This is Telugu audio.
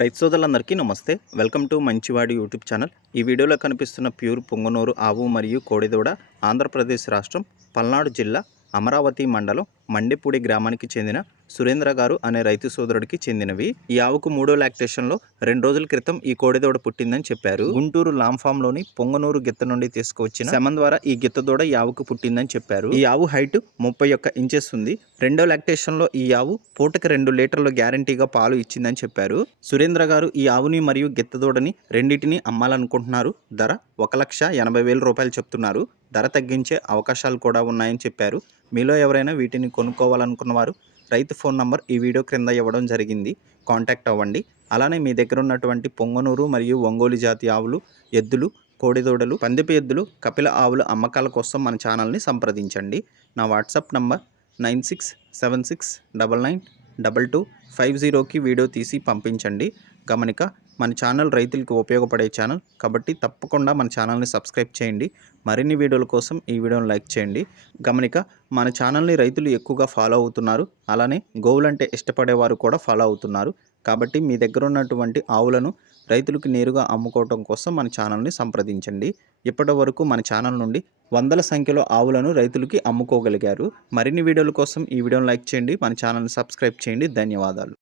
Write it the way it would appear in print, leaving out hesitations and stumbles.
రైతు సోదరులందరికీ నమస్తే. వెల్కమ్ టు మంచివాడి యూట్యూబ్ ఛానల్. ఈ వీడియోలో కనిపిస్తున్న ప్యూర్ పొంగనూరు ఆవు మరియు కోడిదూడ ఆంధ్రప్రదేశ్ రాష్ట్రం పల్నాడు జిల్లా అమరావతి మండలం మండెపూడి గ్రామానికి చెందిన సురేంద్ర గారు అనే రైతు సోదరుడికి చెందినవి. ఈ ఆవుకు 3వ లాక్టేషన్లో 2 రోజుల క్రితం ఈ కోడిదూడ పుట్టిందని చెప్పారు. గుంటూరు లాంఫామ్లోని పొంగనూరు గిత్త నుండి తీసుకువచ్చిన శమం ద్వారా ఈ గిత్తదూడ ఈ ఆవుకు పుట్టిందని చెప్పారు. ఈ ఆవు హైట్ 31 ఇంచెస్ ఉంది. 2వ లాక్టేషన్లో ఈ ఆవు పూటకి 2 లీటర్లు గ్యారంటీగా పాలు ఇచ్చిందని చెప్పారు. సురేంద్ర గారు ఈ ఆవుని మరియు గిత్తదూడని రెండింటిని అమ్మాలనుకుంటున్నారు. ధర 1,80,000 రూపాయలు చెప్తున్నారు. ధర తగ్గించే అవకాశాలు కూడా ఉన్నాయని చెప్పారు. మీలో ఎవరైనా వీటిని కొనుక్కోవాలనుకున్న వారు రైతు ఫోన్ నంబర్ ఈ వీడియో క్రింద ఇవ్వడం జరిగింది. కాంటాక్ట్ అవ్వండి. అలానే మీ దగ్గర ఉన్నటువంటి పొంగనూరు మరియు ఒంగోలు జాతి ఆవులు, ఎద్దులు, కోడిదూడలు, పందిపి ఎద్దులు, కపిల ఆవుల అమ్మకాల కోసం మన ఛానల్ని సంప్రదించండి. నా వాట్సాప్ నంబర్ 9676992250కి వీడియో తీసి పంపించండి. గమనిక, మన ఛానల్ రైతులకు ఉపయోగపడే ఛానల్ కాబట్టి తప్పకుండా మన ఛానల్ని సబ్స్క్రైబ్ చేయండి. మరిన్ని వీడియోల కోసం ఈ వీడియోని లైక్ చేయండి. గమనిక, మన ఛానల్ని రైతులు ఎక్కువగా ఫాలో అవుతున్నారు. అలానే గోవులంటే ఇష్టపడేవారు కూడా ఫాలో అవుతున్నారు. కాబట్టి మీ దగ్గర ఉన్నటువంటి ఆవులను రైతులకు నేరుగా అమ్ముకోవడం కోసం మన ఛానల్ని సంప్రదించండి. ఇప్పటి వరకు మన ఛానల్ నుండి వందల సంఖ్యలో ఆవులను రైతులకి అమ్ముకోగలిగారు. మరిన్ని వీడియోల కోసం ఈ వీడియోని లైక్ చేయండి. మన ఛానల్ని సబ్స్క్రైబ్ చేయండి. ధన్యవాదాలు.